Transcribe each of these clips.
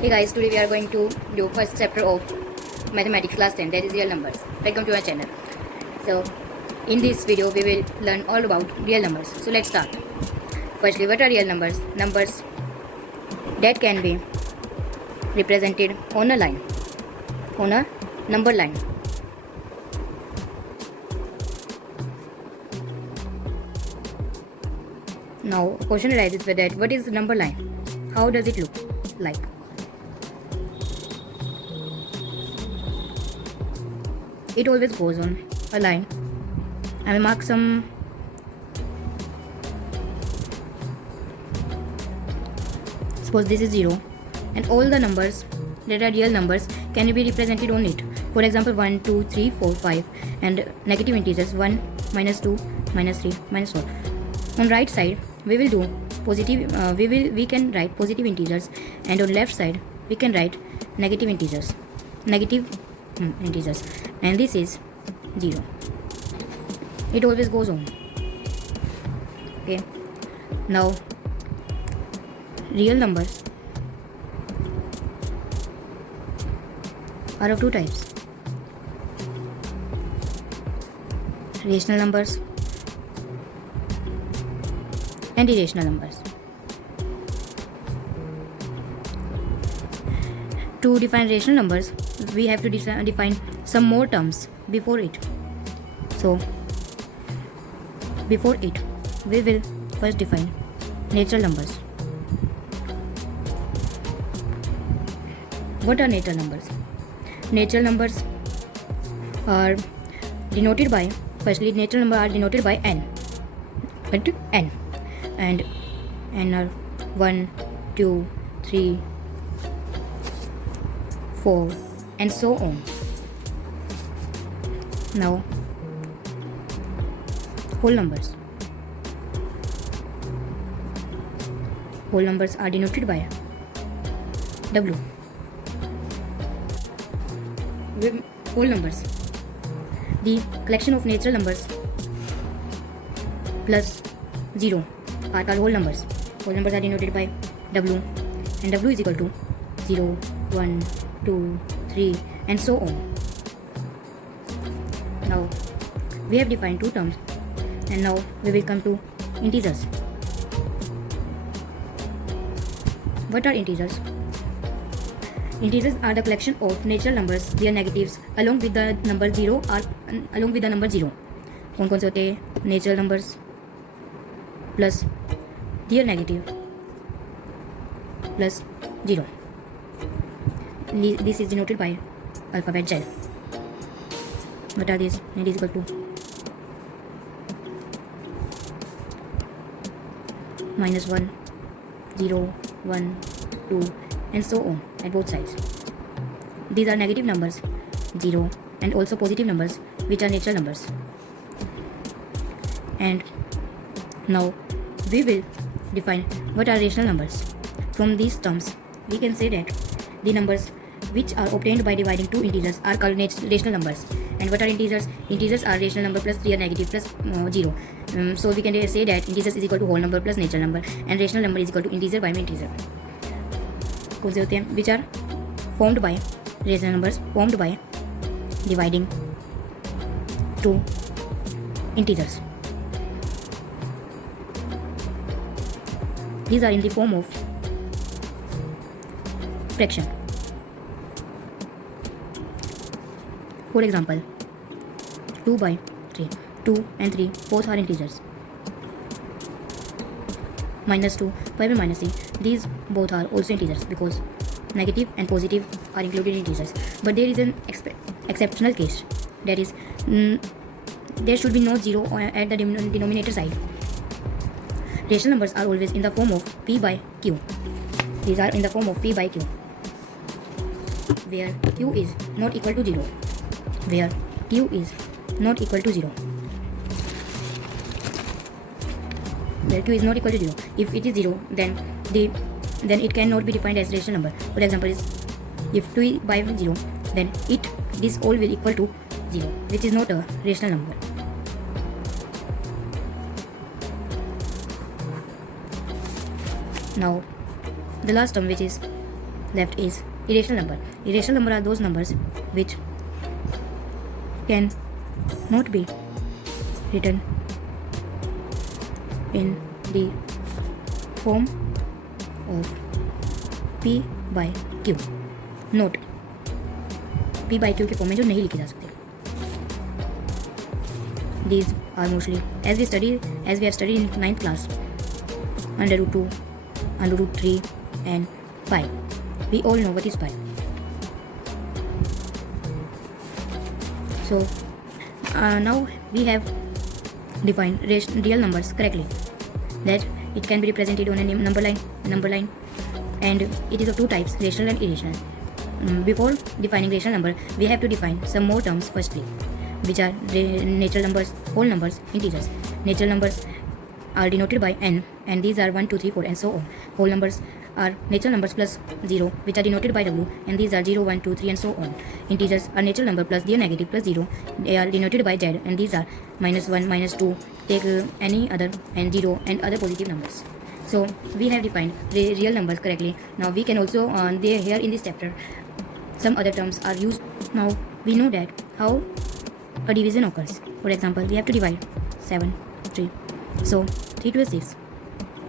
Hey guys, today we are going to do first chapter of mathematics class 10, that is real numbers. Welcome to our channel. So in this video we will learn all about real numbers. So let's start. Firstly, what are real numbers? Numbers that can be represented on a line, on a number line. Now a question arises with that, what is the number line? How does it look like? It always goes on a line. I will mark some suppose this is 0 and all the numbers that are real numbers can be represented on it. For example, 1, 2, 3, 4, 5 and negative integers 1, minus 2, minus 3, minus 4. On right side we will do positive, we can write positive integers, and on left side we can write negative integers, and this is 0. It always goes on. Okay, now real numbers are of two types: rational numbers and irrational numbers. To define rational numbers, we have to define some more terms before it. So, before it, we will first define natural numbers. What are natural numbers? Natural numbers are denoted by, firstly, natural numbers are denoted by n. But n. And n are 1, 2, 3, 4 and so on. Now whole numbers. Whole numbers are denoted by W. With whole numbers, the collection of natural numbers plus 0 are called whole numbers. Whole numbers are denoted by W, and W is equal to 0, 1, 2, 3 and so on. Now we have defined two terms, and now we will come to integers. What are integers? Integers are the collection of natural numbers, their negatives along with the number 0 or along with the number 0. कौन कौन से होते हैं? Natural numbers plus their negative plus 0. This is denoted by alphabet Z. What are these? It is equal to -1, 0, 1, 2 and so on at both sides. These are negative numbers 0 and also positive numbers which are natural numbers. And now we will define what are rational numbers. From these terms we can say that the numbers which are obtained by dividing two integers are called rational numbers. And what are integers? Integers are rational number plus their negative plus 0. So we can say that integers is equal to whole number plus natural number, and rational number is equal to integer by integer. कौन से होते हैं? Which are formed by rational numbers formed by dividing two integers. These are in the form of fraction. For example, 2 by 3. 2 and 3 both are integers. -2, 5 and -3, these both are also integers because negative and positive are included in integers. But there is an exceptional case, that is, there should be no 0 at the denominator side. Rational numbers are always in the form of P by Q. These are in the form of P by Q, where Q is not equal to 0. Where Q is not equal to 0. Where Q is not equal to 0. If it is 0, then it cannot be defined as rational number. For example, if 2 by 0, then this all will equal to 0, which is not a rational number. Now the last term, which is left is irrational number. Irrational number are those numbers which can not be written in the form of P by Q. Note, P by Q के form में जो नहीं लिखे जा सकते. These are mostly, as we have studied in 9th class, under root 2, under root 3 and pi. We all know what is pi. So now we have defined real numbers correctly, that it can be represented on a number line, and it is of two types, rational and irrational. Before defining rational number, we have to define some more terms firstly, which are natural numbers, whole numbers, integers. Natural numbers are denoted by n, and these are 1, 2, 3, 4 and so on. Whole numbers are natural numbers plus 0, which are denoted by w, and these are 0, 1, 2, 3 and so on. Integers are natural number plus their negative plus 0, they are denoted by z, and these are -1, -2, take any other, and 0 and other positive numbers. So we have defined the real numbers correctly. Now we can also, here in this chapter, some other terms are used. Now we know that how a division occurs. For example, we have to divide 7, 3. So 3 to 6,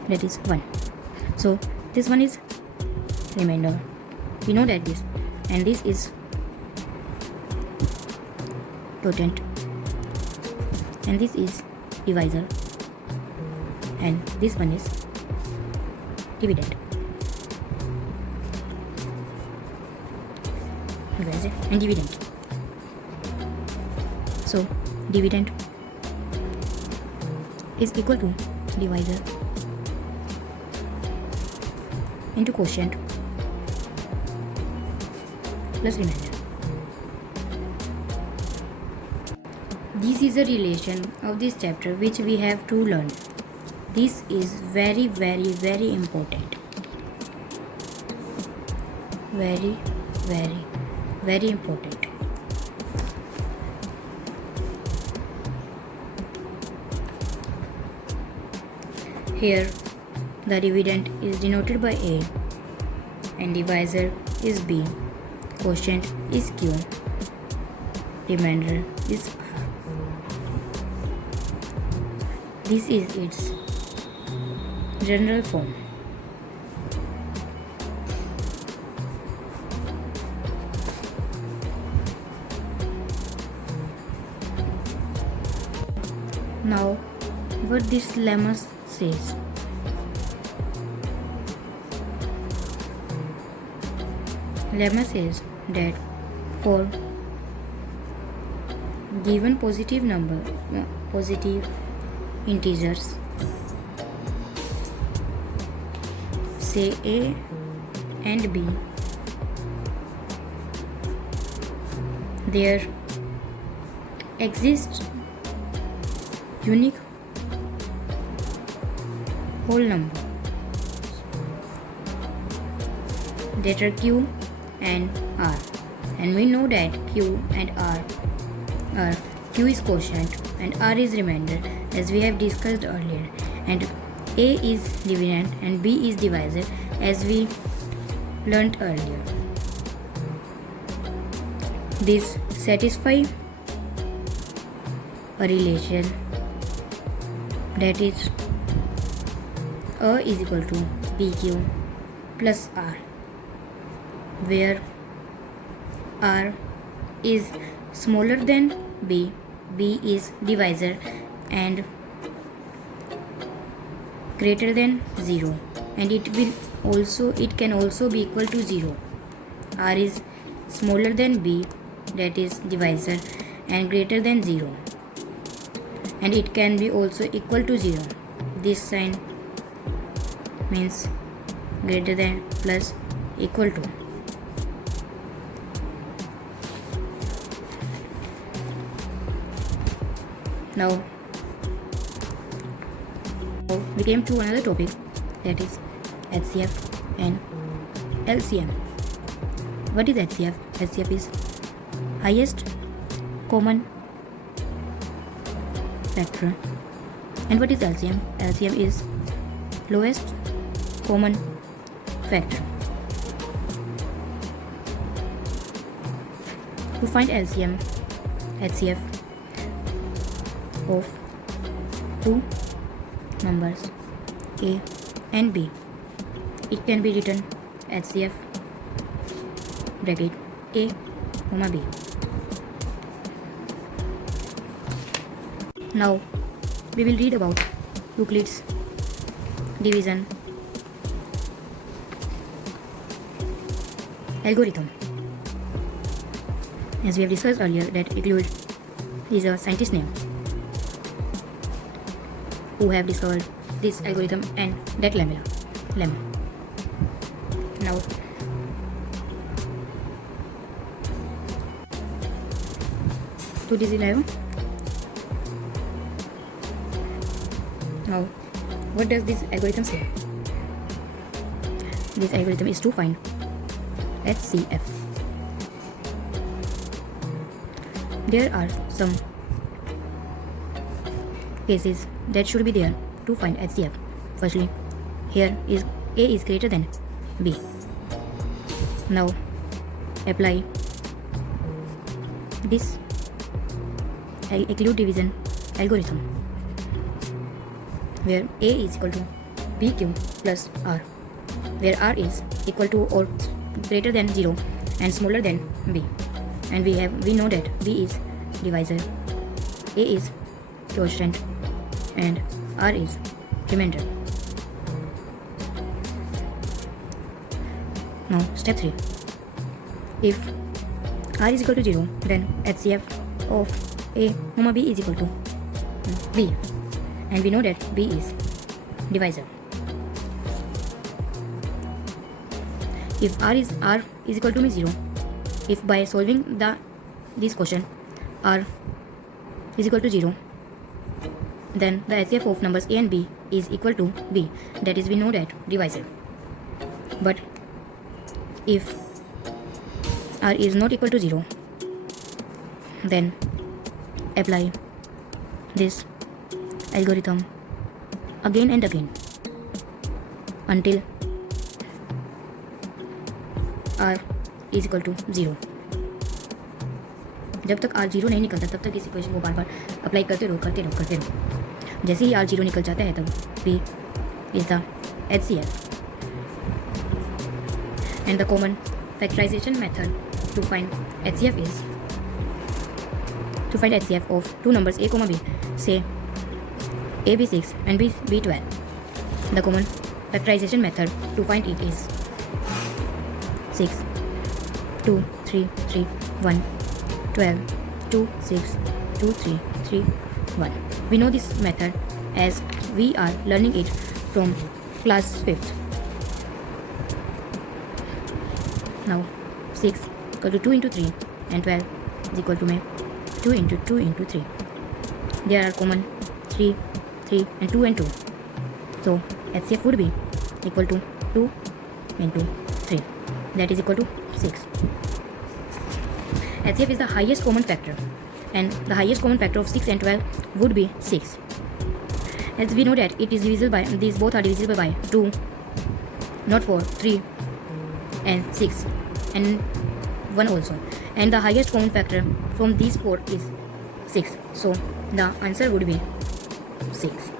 that is 1. So this one is remainder. We know that this, and this is totient, and this is divisor, and this one is dividend. Divisor and dividend. So dividend is equal to divisor into quotient plus remainder. This is a relation of this chapter which we have to learn. This is very, very, very important. Very, very, very important. Here the dividend is denoted by A, and divisor is B, quotient is Q, remainder is R. This is its general form. Now, what this lemma says. Lemma says that for given positive integers, say A and B, there exists unique whole number that are Q and R, and we know that Q and R are Q is quotient and R is remainder, as we have discussed earlier, and A is dividend and B is divisor, as we learnt earlier. This satisfies a relation that is A is equal to BQ plus R, where R is smaller than B, B is divisor, and greater than 0, and it can also be equal to 0. R is smaller than B, that is divisor, and greater than 0, and it can be also equal to 0. This sign means greater than plus equal to. Now we came to another topic, that is HCF and LCM. What is HCF? HCF is highest common factor. And what is LCM? LCM is lowest common factor. To find LCM, HCF of two numbers A and B, it can be written HCF bracket A comma B. Now we will read about Euclid's division algorithm. As we have discussed earlier that Euclid is a scientist name who have discovered this algorithm and that lemma. Now to this lemma. Now what does this algorithm say? This algorithm is to find HCF. There are some cases that should be there to find HCF. Firstly, here is A is greater than B. Now apply this Euclid division algorithm where A is equal to BQ plus R, where R is equal to or greater than 0 and smaller than B, and we know that B is divisor, A is quotient and R is remainder. Now step 3. If R is equal to 0, then HCF of A comma B is equal to B, and we know that B is divisor. If R is equal to 0, if by solving this question R is equal to 0, then the HCF of numbers A and B is equal to B, that is we know that divisor. But if R is not equal to 0, then apply this algorithm again and again until R is equal to 0. जब तक R 0 नहीं निकलता तब तक इस equation को बार बार apply करते रहो. जैसे ही R 0 निकल जाता है तब B is the HCF. And the common factorization method to find HCF is to find HCF of two numbers A comma B, say A B6 and B B12. The common factorization method to find it is 6 2 3 3 1 12 2 6 2 3 3 1. We know this method as we are learning it from class 5th. Now 6 equal to 2 into 3 and 12 is equal to 2 into 2 into 3. There are common 3 3 and 2 and 2. So HCF would be equal to 2 into 3, that is equal to 6. HCF is the highest common factor, and the highest common factor of 6 and 12 would be 6. As we know that it is divisible by, these both are divisible by 2, not 4, 3 and 6 and 1 also, and the highest common factor from these 4 is 6. So the answer would be 6.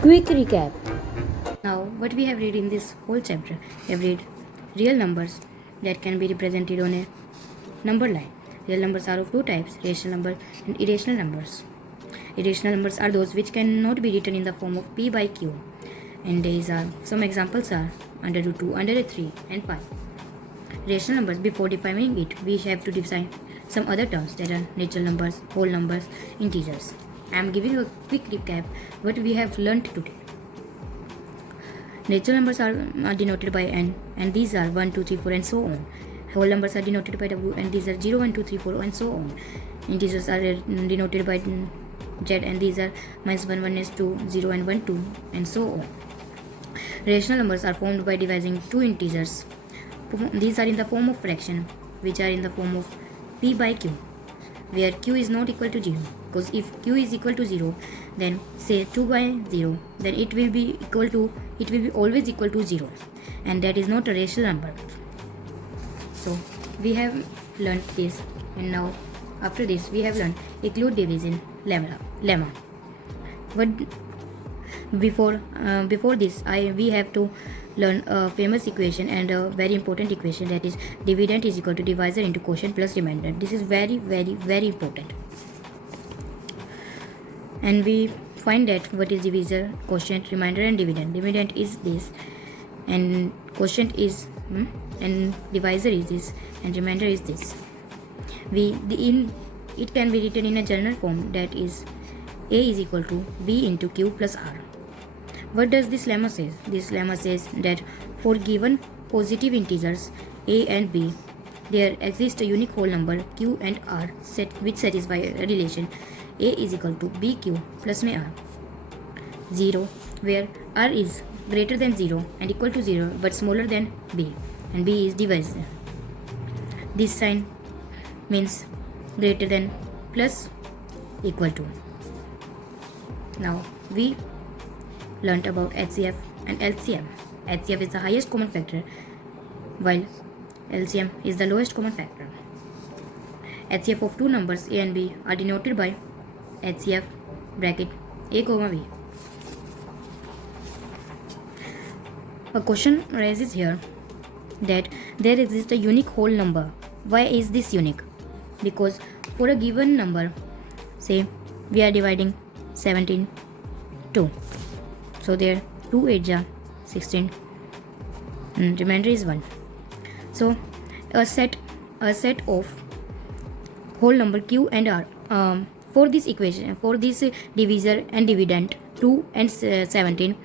Quick recap. Now what we have read in this whole chapter, we have read real numbers that can be represented on a number line. Real numbers are of two types, rational numbers and irrational numbers. Irrational numbers are those which cannot be written in the form of P by Q, and these are some examples are under root 2, under root 3 and 5. Rational numbers, before defining it, we have to define some other terms that are natural numbers, whole numbers, integers. I am giving a quick recap what we have learnt today. Natural numbers are denoted by N, and these are 1, 2, 3, 4 and so on. Whole numbers are denoted by W, and these are 0, 1, 2, 3, 4 and so on. Integers are denoted by Z, and these are -1, 1, 2, 0 and 1, 2 and so on. Rational numbers are formed by dividing two integers. These are in the form of fraction, which are in the form of P by Q, where Q is not equal to 0. Because if Q is equal to 0, then say 2 by 0, then it will be always equal to 0, and that is not a rational number. So we have learned this, and now after this we have learned include division lemma. But before this we have to learn a famous equation and a very important equation, that is dividend is equal to divisor into quotient plus remainder. This is very important. And we find that what is divisor, quotient, remainder and dividend. Dividend is this, and quotient is and divisor is this, and remainder is this. It can be written in a general form, that is A is equal to B into Q plus R. What does this lemma say? This lemma says that for given positive integers A and B, there exists a unique whole number Q and R which satisfy a relation A is equal to BQ plus may R. 0, where R is greater than 0 and equal to 0 but smaller than B, and B is divisor. This sign means greater than, plus, equal to. Now we learnt about HCF and LCM. HCF is the highest common factor, while LCM is the lowest common factor. HCF of two numbers A and B are denoted by HCF bracket A comma B. A question arises here that there exists a unique whole number. Why is this unique? Because for a given number, say we are dividing 17 2, so there 2 8 are 16 and remainder is 1. So a set of whole number Q and R, for this equation, for this divisor and dividend 2 and 17,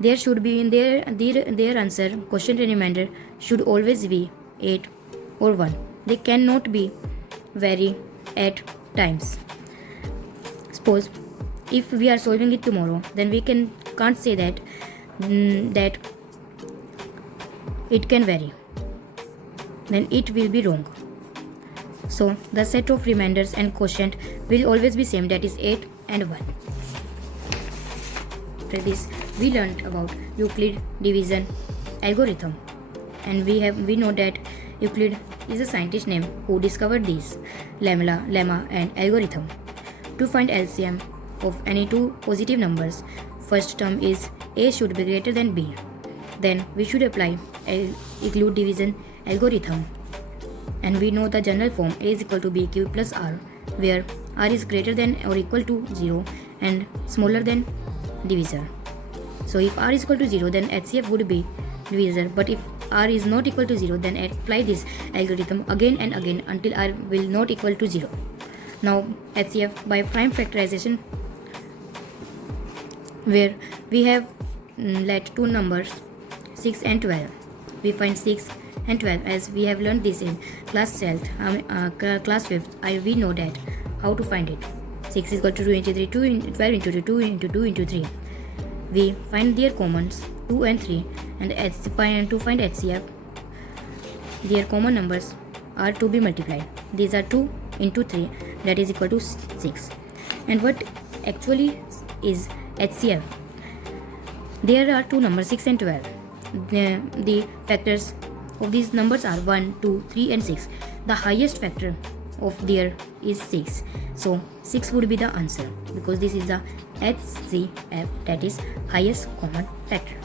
there should be in their answer, quotient and remainder should always be 8 or 1. They cannot be vary at times. Suppose if we are solving it tomorrow, then we can't say that that it can vary, then it will be wrong. So the set of remainders and quotient will always be same, that is 8 and 1. After this we learned about Euclid division algorithm, and we know that Euclid is a scientist name who discovered these lemma and algorithm. To find LCM of any two positive numbers, first term is A should be greater than B. Then we should apply Euclid division algorithm, and we know the general form A is equal to BQ plus R, where R is greater than or equal to 0 and smaller than divisor. So if R is equal to 0, then HCF would be divisor, but if R is not equal to 0, then apply this algorithm again and again until R will not equal to 0. Now HCF by prime factorization, where we have let two numbers 6 and 12. We find 6 and 12 as we have learned this in class 12th. Class 5th, we know that how to find it. 6 is equal to 2 into 3, 12 into 2 into 2 into 3. We find their commons 2 and 3, and to find HCF, their common numbers are to be multiplied. These are 2 into 3, that is equal to 6. And what actually is HCF? There are two numbers 6 and 12. The factors of these numbers are 1, 2, 3 and 6. The highest factor of there is 6. So 6 would be the answer, because this is the HCF, that is highest common factor.